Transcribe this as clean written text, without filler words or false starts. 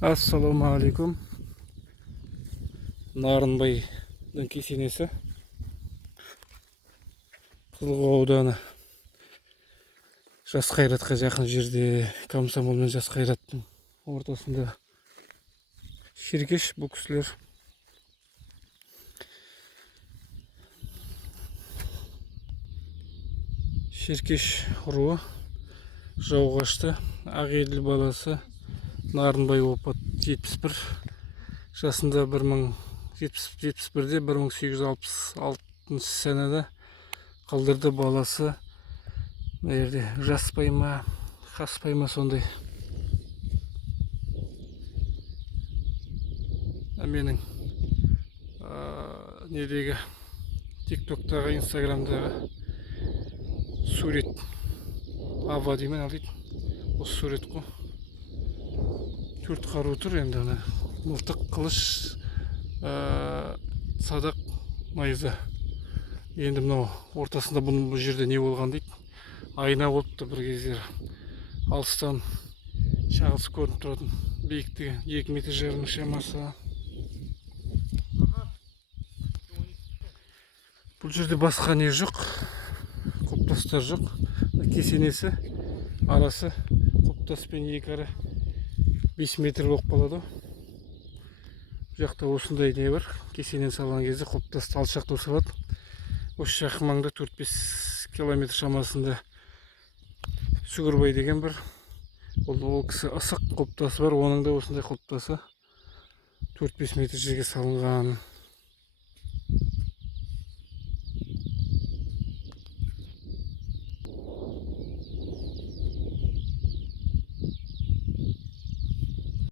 Ассалаумағалейкум. Нарынбайдың кесенесі. Қызылқоға ауданы. Жас Қайратқа жақын жерде, Комсомол мен Жас Қайраттың ортасында шеркеш бұл кісілер. Шеркеш руы жауға қашты. Ақелді баласы Нарынбай опат 71 жасында 1871-де 1866 сенede қалдырды. Баласы жерде жаспай ма, қаспай ма сондай. Менің недегі тиктоктағы, инстаграмдағы сурет ава деймін, ал дейді. Осы сурет қой. Төрт қару тұр енді, ана мылтық, қылыш, садақ, найза. Енді мынау ортасында бұл жерде не болған дейді. Айна болыпты бір кездері. Алыстан шағылыс көрініп тұратын. Биіктігі 2,5 метр шамасы. Бұл жерде басқа не жоқ, құлпытастар жоқ. Кесенесі арасы құлпытаспен екі ара 5 метр болып қалады. Бұл жақта осындай не бар. Кесенені салған кезде құлпытасты алшақ салады. Осы жақын маңда 4-5 километр шамасында Сүгірбай деген бір. Ол кісі ысық құлпытасы бар. Оның да осындай құлпытасы 4-5 метр жерге салынған.